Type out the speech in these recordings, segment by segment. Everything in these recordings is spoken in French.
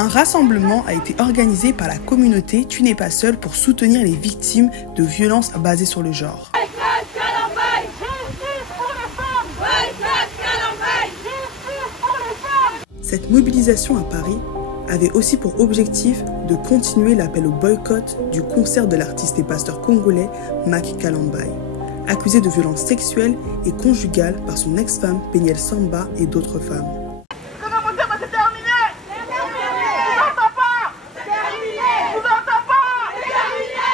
Un rassemblement a été organisé par la communauté Tu n'es pas seul pour soutenir les victimes de violences basées sur le genre. Cette mobilisation à Paris avait aussi pour objectif de continuer l'appel au boycott du concert de l'artiste et pasteur congolais Mike Kalambai, accusé de violences sexuelles et conjugales par son ex-femme Peniel Samba et d'autres femmes.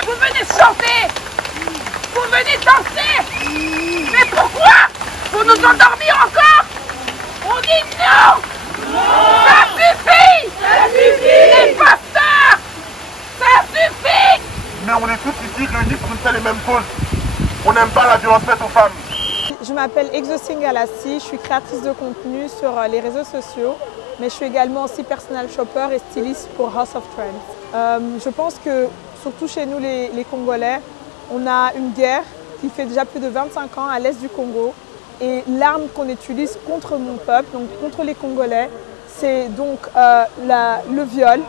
Vous venez chanter, vous venez danser, mais pourquoi? Pour nous endormir encore? On dit non! Ça suffit! Ça suffit! Les pasteurs! Ça suffit! Mais on est tous ici réunis pour une seule et même cause. On n'aime pas la violence faite aux femmes. Je m'appelle Exocing Galassi, je suis créatrice de contenu sur les réseaux sociaux, mais je suis également aussi personal shopper et styliste pour House of Trends. Je pense que, surtout chez nous les Congolais, on a une guerre qui fait déjà plus de 25 ans à l'est du Congo. Et l'arme qu'on utilise contre mon peuple, donc contre les Congolais, c'est donc le viol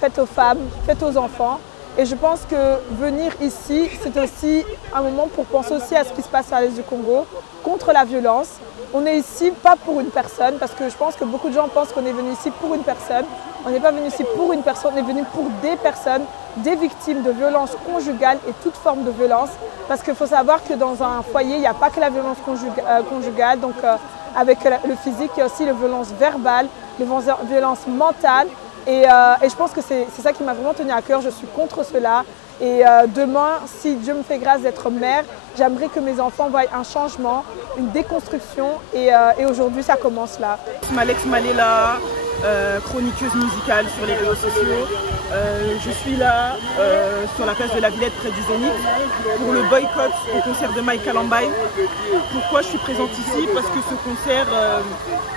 fait aux femmes, fait aux enfants. Et je pense que venir ici, c'est aussi un moment pour penser aussi à ce qui se passe à l'est du Congo, contre la violence. On est ici pas pour une personne, parce que je pense que beaucoup de gens pensent qu'on est venu ici pour une personne. On n'est pas venu ici pour une personne, on est venu pour des personnes, des victimes de violences conjugales et toute forme de violence. Parce qu'il faut savoir que dans un foyer, il n'y a pas que la violence conjugale, donc avec le physique, il y a aussi les violences verbales, les violences mentales. Et je pense que c'est ça qui m'a vraiment tenu à cœur, je suis contre cela. Et demain, si Dieu me fait grâce d'être mère, j'aimerais que mes enfants voient un changement, une déconstruction. Et aujourd'hui, ça commence là. Malex Malela, chroniqueuse musicale sur les réseaux sociaux. Je suis là sur la place de la Villette près du Zénith pour le boycott au concert de Mike Kalambai. Pourquoi je suis présente ici? Parce que ce concert,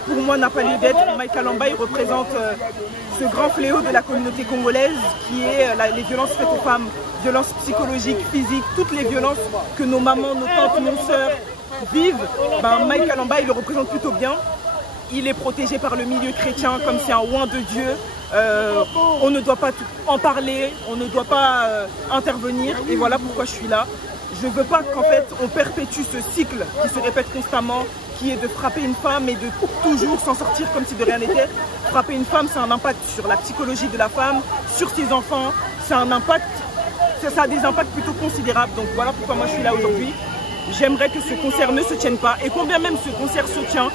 pour moi, n'a pas lieu d'être. Mike Kalambai représente ce grand fléau de la communauté congolaise qui est les violences faites aux femmes, violences psychologiques, physiques, toutes les violences que nos mamans, nos tantes, nos sœurs vivent. Mike Kalambai le représente plutôt bien. Il est protégé par le milieu chrétien comme c'est un oint de Dieu. On ne doit pas en parler, on ne doit pas intervenir. Et voilà pourquoi je suis là. Je ne veux pas qu'en fait on perpétue ce cycle qui se répète constamment, qui est de frapper une femme et de toujours s'en sortir comme si de rien n'était. Frapper une femme, c'est un impact sur la psychologie de la femme, sur ses enfants. C'est un impact, ça a des impacts plutôt considérables. Donc voilà pourquoi moi je suis là aujourd'hui. J'aimerais que ce concert ne se tienne pas. Et combien même ce concert se tient,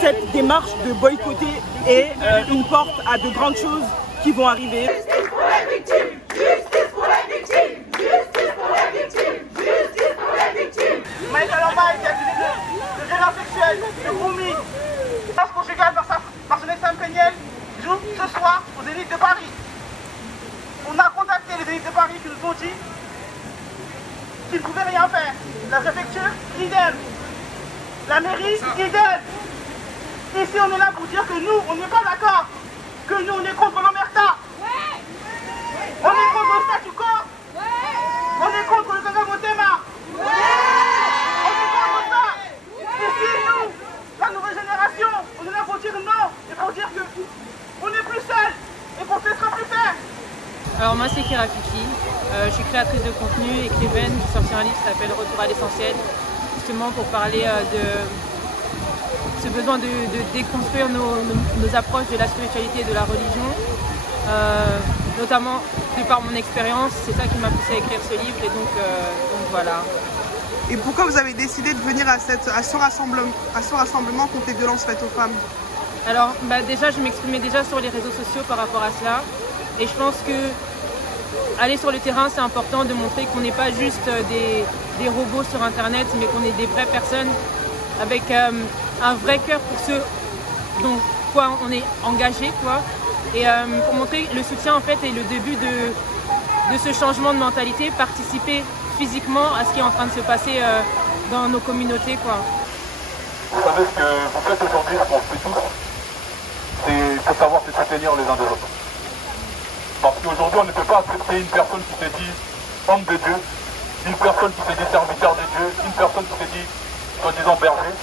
cette démarche de boycotter est une porte à de grandes choses qui vont arriver. Justice pour les victimes! Justice pour les victimes! Justice pour les victimes! Justice pour les victimes! Mike Kalambai est accusé de violences sexuelles, de grooming, violence conjugale par son ex-femme Peniel, joue ce soir au Zénith de Paris. On a contacté les Zénith de Paris qui nous ont dit qu'ils ne pouvaient rien faire. La préfecture, idem. La mairie, idem. Ici, on est là pour dire que nous, on n'est pas d'accord. Que nous, on est contre l'omerta. On est contre le statu quo. On est contre le Kanga Motema. On est contre ça. Ici, nous, la nouvelle génération, on est là pour dire non. Et pour dire qu'on n'est plus seul. Et qu'on ne sera plus faire. Alors moi c'est Kira Fiki, je suis créatrice de contenu, écrivaine, j'ai sorti un livre qui s'appelle Retour à l'essentiel, justement pour parler de ce besoin de déconstruire nos approches de la spiritualité et de la religion, notamment de par mon expérience, c'est ça qui m'a poussé à écrire ce livre et donc voilà. Et pourquoi vous avez décidé de venir à ce rassemblement contre les violences faites aux femmes? Alors déjà je m'exprimais déjà sur les réseaux sociaux par rapport à cela. Et je pense que aller sur le terrain, c'est important de montrer qu'on n'est pas juste des robots sur Internet, mais qu'on est des vraies personnes avec un vrai cœur pour ceux dont quoi on est engagé, quoi. Et pour montrer le soutien en fait et le début de ce changement de mentalité, participer physiquement à ce qui est en train de se passer dans nos communautés, quoi. Vous savez ce que vous faites aujourd'hui, ce qu'on fait tous, c'est faut savoir se soutenir les uns des autres. Parce qu'aujourd'hui, on ne peut pas accepter une personne qui se dit homme de Dieu, une personne qui se dit serviteur de Dieu, une personne qui se dit soi-disant berger,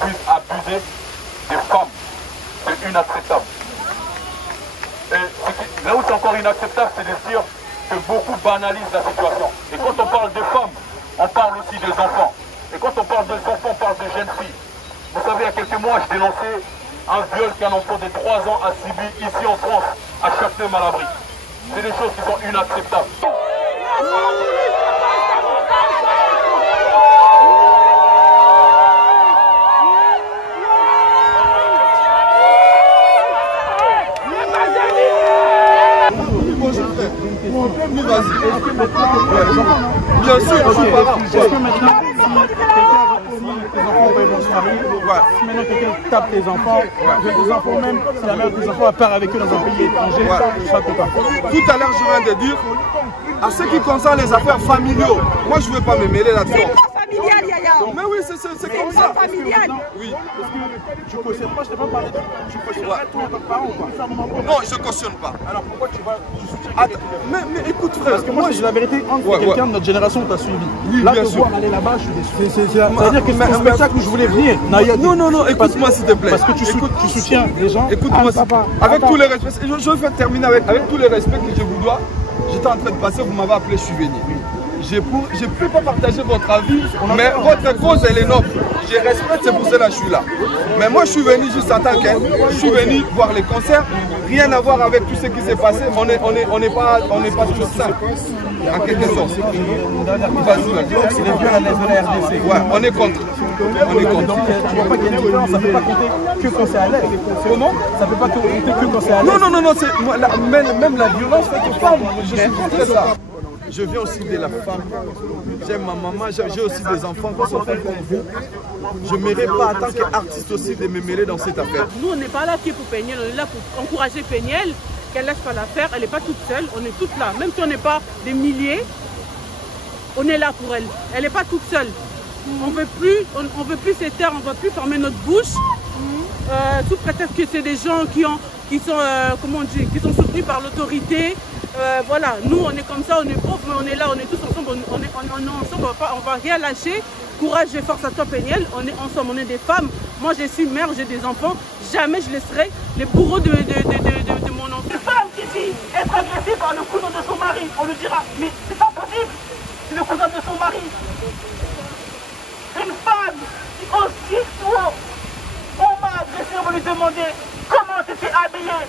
puisse abuser des femmes. C'est inacceptable. Et là où c'est encore inacceptable, c'est de dire que beaucoup banalisent la situation. Et quand on parle des femmes, on parle aussi des enfants. Et quand on parle des enfants, on parle de jeunes filles. Vous savez, il y a quelques mois, je dénonçais un viol qu'un enfant de 3 ans a subi ici en France, à Châtenay-Malabry. C'est des choses qui sont inacceptables. Bien sûr, est-ce que maintenant, si quelqu'un reconnaît tes enfants peuvent en soirée, si maintenant quelqu'un tape tes enfants, tes enfants même, si la mère de tes enfants part avec eux dans un pays étranger, ça ne peut pas. Tout à l'heure, je viens de dire, à ce qui concerne les affaires familiaux, moi je ne veux pas me mêler là-dedans. Familial, Yaya. Mais oui, c'est comme ça. Familial. Oui. Tu ne cautionnes pas, je t'ai pas parlé de tu cautionnerais toi en tant que parent ou pas? Non, je ne cautionne pas. Alors pourquoi tu soutiens mais écoute frère, parce que moi c'est la vérité, entre quelqu'un de notre génération t'a suivi. Oui, là, bien de sûr. voir aller là-bas, je suis déçu. C'est-à-dire que c'est un spectacle où je voulais venir. Non, écoute-moi s'il te plaît. Parce que tu soutiens les gens. Écoute-moi, avec tous les respects, je vais terminer avec tous les respects que je vous dois. J'étais en train de passer, vous m'avez appelé, je suis venu. Je ne peux pas partager votre avis, mais votre cause, elle est noble. Je respecte, c'est pour cela que je suis là. Mais moi, je suis venu juste en tant qu'un. Je suis venu voir les concerts. Rien à voir avec tout ce qui s'est passé. On n'est pas toujours ça. En quelque sorte. Ouais, on est contre. On est contre. Donc, tu vois pas qu'il y a une différence, ça ne peut pas compter que quand c'est à l'aise. Comment? Ça ne peut pas compter que quand c'est à l'aise. Non, même la violence faite aux femmes, je suis contre ça. Je viens aussi de la femme, j'aime ma maman, j'ai aussi des enfants qui sont faits comme vous. Je ne mérite pas en tant qu'artiste aussi de me mêler dans cette affaire. Nous, on n'est pas là pour Péniel, on est là pour encourager Péniel, qu'elle laisse pas la faire, elle n'est pas toute seule, on est toutes là. Même si on n'est pas des milliers, on est là pour elle. Elle n'est pas toute seule. On veut plus se taire, on ne veut plus fermer notre bouche, sous prétexte que c'est des gens qui sont soutenus par l'autorité. Voilà, nous on est comme ça, on est pauvres, mais on est là, on est tous ensemble, on est ensemble, on va rien lâcher. Courage et force à toi Péniel, on est ensemble, on est des femmes. Moi je suis mère, j'ai des enfants, jamais je laisserai les bourreaux de mon enfant. Une femme qui dit être agressée par le cousin de son mari, on lui dira, mais c'est pas possible, c'est le cousin de son mari. Une femme qui aussitôt on m'a agressé, on va lui demander comment tu t'es habillée.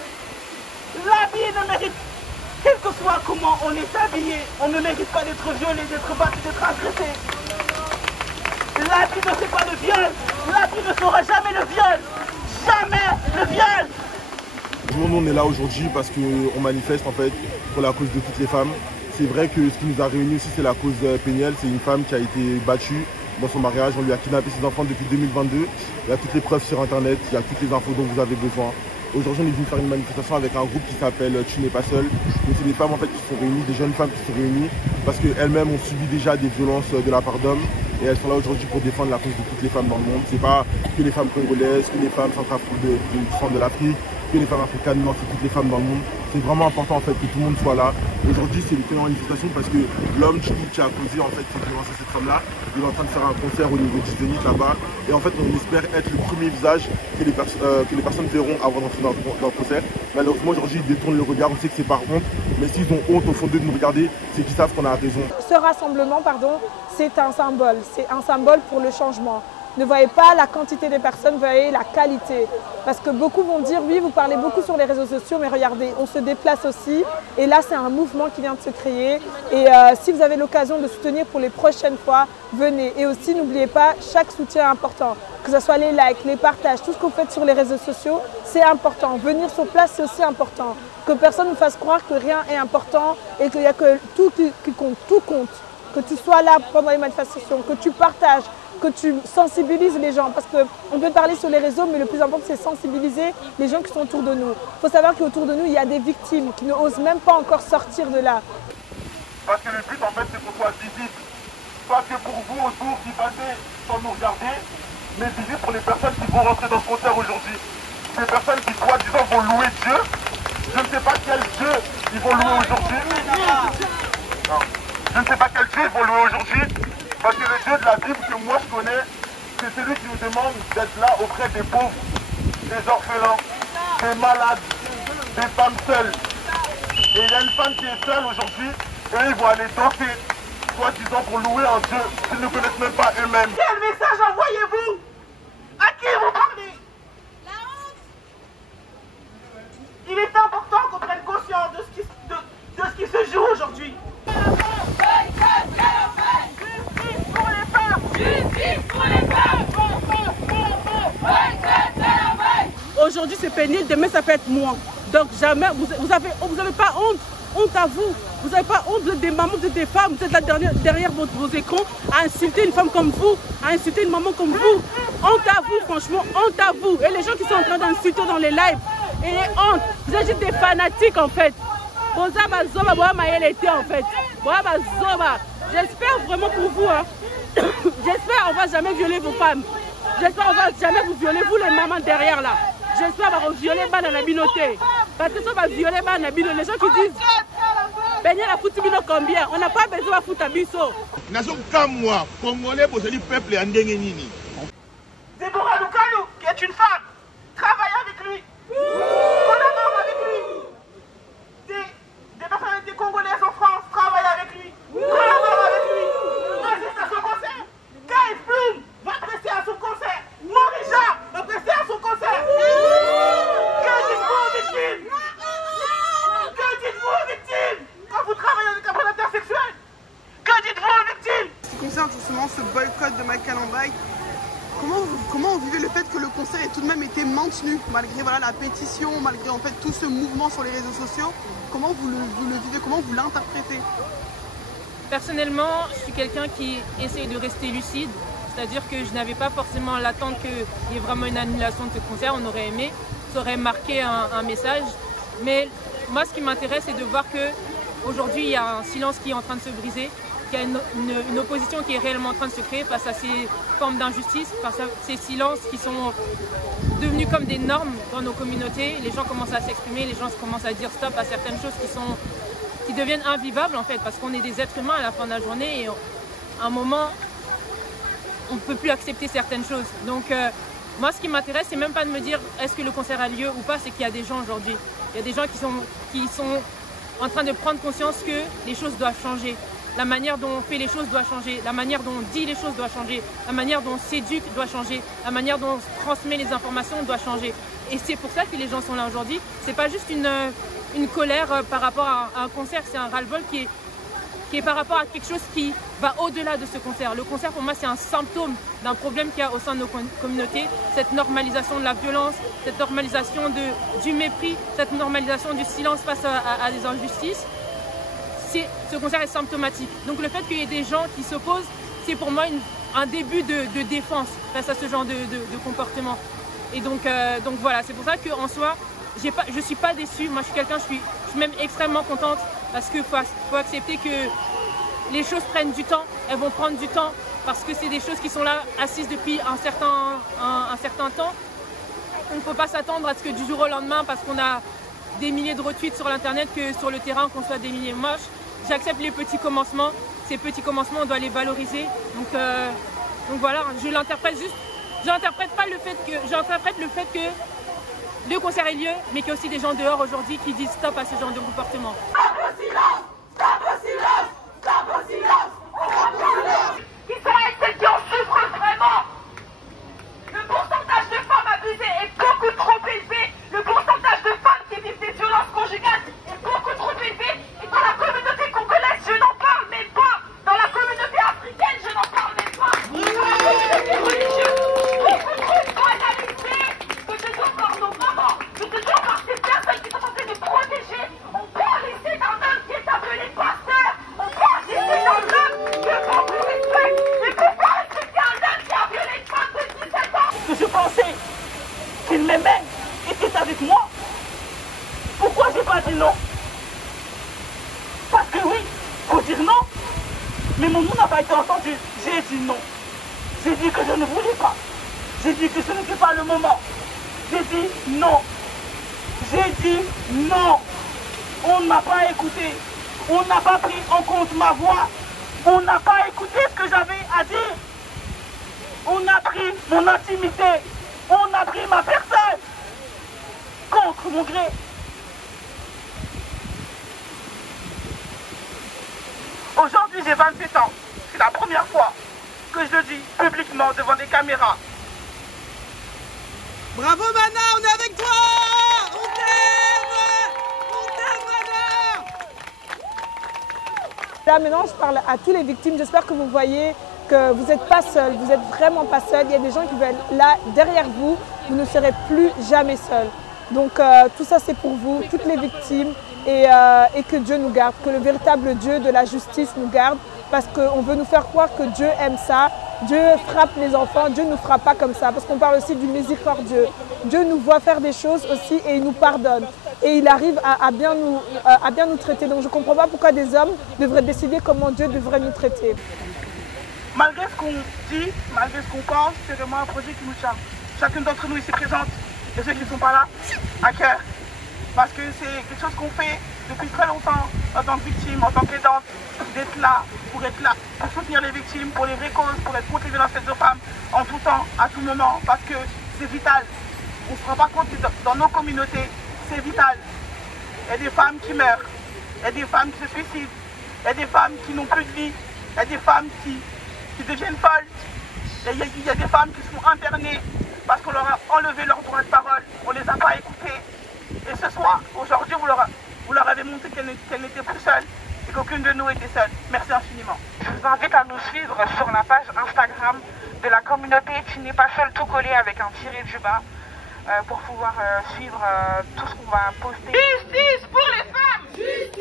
L'habillé ne mérite, quel que soit comment on est habillé, on ne mérite pas d'être violé, d'être battu, d'être agressé. L'habit ne fait pas le viol, l'habit ne fera jamais le viol, jamais le viol. Nous on est là aujourd'hui parce qu'on manifeste en fait pour la cause de toutes les femmes. C'est vrai que ce qui nous a réunis ici c'est la cause Péniel, c'est une femme qui a été battue dans son mariage, on lui a kidnappé ses enfants depuis 2022. Il y a toutes les preuves sur internet, il y a toutes les infos dont vous avez besoin. Aujourd'hui, on est venu faire une manifestation avec un groupe qui s'appelle Tu n'es pas seul. C'est des femmes en fait qui sont réunies, des jeunes femmes qui sont réunies parce qu'elles-mêmes ont subi déjà des violences de la part d'hommes et elles sont là aujourd'hui pour défendre la cause de toutes les femmes dans le monde. C'est pas que les femmes congolaises, que les femmes centre de l'Afrique, que les femmes africaines, non, c'est toutes les femmes dans le monde. C'est vraiment important en fait que tout le monde soit là. Aujourd'hui, c'est une manifestation parce que l'homme qui a causé en fait cette violence à cette femme-là, il est en train de faire un concert au niveau du Zénith là-bas et en fait on espère être le premier visage que les personnes verront avant d'entrer dans le concert. Malheureusement aujourd'hui ils détournent le regard, on sait que c'est par honte, mais s'ils ont honte au fond d'eux de nous regarder, c'est qu'ils savent qu'on a raison. Ce rassemblement, c'est un symbole pour le changement. Ne voyez pas la quantité de personnes, voyez la qualité. Parce que beaucoup vont dire, oui, vous parlez beaucoup sur les réseaux sociaux, mais regardez, on se déplace aussi. Et là, c'est un mouvement qui vient de se créer. Et si vous avez l'occasion de soutenir pour les prochaines fois, venez. Et aussi, n'oubliez pas, chaque soutien est important. Que ce soit les likes, les partages, tout ce que vous faites sur les réseaux sociaux, c'est important. Venir sur place, c'est aussi important. Que personne ne fasse croire que rien est important et qu'il n'y a que tout qui compte. Tout compte. Que tu sois là pendant les manifestations, que tu partages, que tu sensibilises les gens. Parce qu'on peut parler sur les réseaux, mais le plus important, c'est sensibiliser les gens qui sont autour de nous. Il faut savoir qu'autour de nous, il y a des victimes qui n'osent même pas encore sortir de là. Parce que le but, en fait, c'est qu'on soit visible. Pas que pour vous autour qui passez sans nous regarder, mais visible pour les personnes qui vont rentrer dans ce concert aujourd'hui. Ces personnes qui, soi-disant, vont louer Dieu. Je ne sais pas quel Dieu ils vont louer aujourd'hui. Non. Je ne sais pas quel Dieu ils vont louer aujourd'hui. Parce que le Dieu de la Bible que moi je connais, c'est celui qui nous demande d'être là auprès des pauvres, des orphelins, des malades, des femmes seules. Et il y a une femme qui est seule aujourd'hui, et ils vont aller danser, soi-disant pour louer un Dieu qu'ils ne connaissent même pas eux-mêmes. Quel message envoyez-vous? À qui vous parlez? La honte. Il est important qu'on prenne conscience de ce qui se joue aujourd'hui. Aujourd'hui c'est pénible, demain ça peut être moins. Donc jamais, vous avez pas honte à vous. Vous n'avez pas honte, vous êtes des mamans, vous êtes des femmes, vous êtes là derrière vos écrans à insulter une femme comme vous, à insulter une maman comme vous. Honte à vous, franchement, honte à vous. Et les gens qui sont en train d'insulter dans les lives, et honte, vous êtes juste des fanatiques en fait. J'espère vraiment pour vous, hein. J'espère qu'on ne va jamais violer vos femmes. J'espère qu'on ne va jamais vous violer, vous les mamans derrière là. J'espère qu'on va violer dans la communauté. Parce que ça va violer dans la communauté. Les gens qui disent, Beignet la fout combien? On n'a pas besoin de foutre à biso. Nation comme moi, Congolais, vous êtes le peuple en Dengenini. Deborah Lukalu, qui est une femme, travaille avec lui. Collabore avec lui. Des personnalités congolaises en France travaillent avec lui. Collabore avec lui. Assiste à son concert. Kaïs Plume va prester à son concert. Morija va prester à son concert. Que dites-vous aux victimes? Que dites-vous aux victimes quand vous travaillez avec un prédateur sexuel? Que dites-vous aux victimes? En ce qui concerne justement ce boycott de Mike Kalambay, comment vous vivez le fait que le concert ait tout de même été maintenu malgré voilà, la pétition, malgré en fait tout ce mouvement sur les réseaux sociaux? Comment vous le vivez, comment vous l'interprétez? Personnellement, je suis quelqu'un qui essaye de rester lucide, c'est-à-dire que je n'avais pas forcément l'attente qu'il y ait vraiment une annulation de ce concert. On aurait aimé, ça aurait marqué un message, mais moi ce qui m'intéresse c'est de voir qu'aujourd'hui il y a un silence qui est en train de se briser, qu'il y a une opposition qui est réellement en train de se créer face à ces formes d'injustice, face à ces silences qui sont devenus comme des normes dans nos communautés. Les gens commencent à s'exprimer, les gens commencent à dire stop à certaines choses qui deviennent invivables en fait, parce qu'on est des êtres humains à la fin de la journée et à un moment on ne peut plus accepter certaines choses. Donc moi ce qui m'intéresse c'est même pas de me dire est-ce que le concert a lieu ou pas, c'est qu'il y a des gens aujourd'hui, il y a des gens qui sont en train de prendre conscience que les choses doivent changer. La manière dont on fait les choses doit changer, la manière dont on dit les choses doit changer, la manière dont on s'éduque doit changer, la manière dont on transmet les informations doit changer. Et c'est pour ça que les gens sont là aujourd'hui. C'est pas juste une colère par rapport à un concert, c'est un ras-le-bol qui est par rapport à quelque chose qui va au-delà de ce concert. Le concert pour moi c'est un symptôme d'un problème qu'il y a au sein de nos communautés, cette normalisation de la violence, cette normalisation du mépris, cette normalisation du silence face à des injustices. Ce concert est symptomatique. Donc le fait qu'il y ait des gens qui s'opposent, c'est pour moi un début de défense face à ce genre de comportement. Et donc voilà, c'est pour ça qu'en soi, je ne suis pas déçue. Moi je suis quelqu'un, je suis même extrêmement contente parce qu'il faut accepter que les choses prennent du temps, elles vont prendre du temps parce que c'est des choses qui sont là assises depuis un certain temps. On ne peut pas s'attendre à ce que du jour au lendemain, parce qu'on a des milliers de retweets sur l'internet, que sur le terrain qu'on soit des milliers. Moi j'accepte les petits commencements, ces petits commencements on doit les valoriser. Donc voilà, je l'interprète juste, j'interprète le fait que le concert ait lieu, mais qu'il y a aussi des gens dehors aujourd'hui qui disent stop à ce genre de comportement. Stop au silence! Stop au silence! Stop au silence! Stop au silence! Qui serait celle qui en souffre vraiment? Le pourcentage de femmes abusées est beaucoup trop élevé. Le pourcentage de femmes qui vivent des violences conjugales est beaucoup trop élevé. Et dans la communauté congolaise, je n'en parle même pas. Dans la communauté africaine, je n'en parle même pas. Dans la communauté religieuse, beaucoup trop banalisé. Que ce soit par nos mamans, que ce soit par ces personnes qui sont en train de protéger. On parle ici d'un homme qui est appelé pasteur. On parle ici d'un homme que beaucoup respectent. Mais pourquoi respecter un homme qui a violé une femme de 17 ans? Que je pensais qu'il m'aimait et qu'il était avec moi. Pourquoi j'ai pas dit non? Parce que oui, faut dire non. Mais mon nom n'a pas été entendu. J'ai dit non. J'ai dit que je ne voulais pas. J'ai dit que ce n'était pas le moment. J'ai dit non. J'ai dit non. On ne m'a pas écouté. On n'a pas pris en compte ma voix. On n'a pas écouté ce que j'avais à dire. On a pris mon intimité. On a pris ma personne. Contre mon gré. Aujourd'hui, j'ai 27 ans. C'est la première fois que je le dis publiquement devant des caméras. Bravo Mana, on est avec toi! On t'aime! On t'aime Mana! Là maintenant je parle à tous les victimes, j'espère que vous voyez que vous n'êtes pas seuls, vous n'êtes vraiment pas seuls, il y a des gens qui vont être là derrière vous, vous ne serez plus jamais seuls. Donc tout ça c'est pour vous, toutes les victimes et que Dieu nous garde, que le véritable Dieu de la justice nous garde parce qu'on veut nous faire croire que Dieu aime ça. Dieu frappe les enfants, Dieu ne nous frappe pas comme ça, parce qu'on parle aussi du miséricordieux. Dieu nous voit faire des choses aussi et il nous pardonne. Et il arrive à bien nous traiter. Donc je ne comprends pas pourquoi des hommes devraient décider comment Dieu devrait nous traiter. Malgré ce qu'on dit, malgré ce qu'on pense, c'est vraiment un projet qui nous tient. Chacune d'entre nous ici présente, et ceux qui ne sont pas là, à cœur. Parce que c'est quelque chose qu'on fait depuis très longtemps en tant que victime, en tant qu'aidante, d'être là, pour soutenir les victimes, pour les vraies causes, pour être contre les violences faites aux femmes, en tout temps, à tout moment, parce que c'est vital. On ne se rend pas compte que dans nos communautés, c'est vital. Il y a des femmes qui meurent, il y a des femmes qui se suicident, il y a des femmes qui n'ont plus de vie, il y a des femmes qui deviennent folles, il y a des femmes qui sont internées parce qu'on leur a enlevé leur droit de parole, on ne les a pas écoutées. Et ce soir, aujourd'hui, vous leur avez montré qu'elles n'étaient plus seules et qu'aucune de nous était seule. Merci infiniment. Je vous invite à nous suivre sur la page Instagram de la communauté Tu n'es pas seul tout collé avec un tiré du bas pour pouvoir suivre tout ce qu'on va poster. Justice pour les femmes! Justice!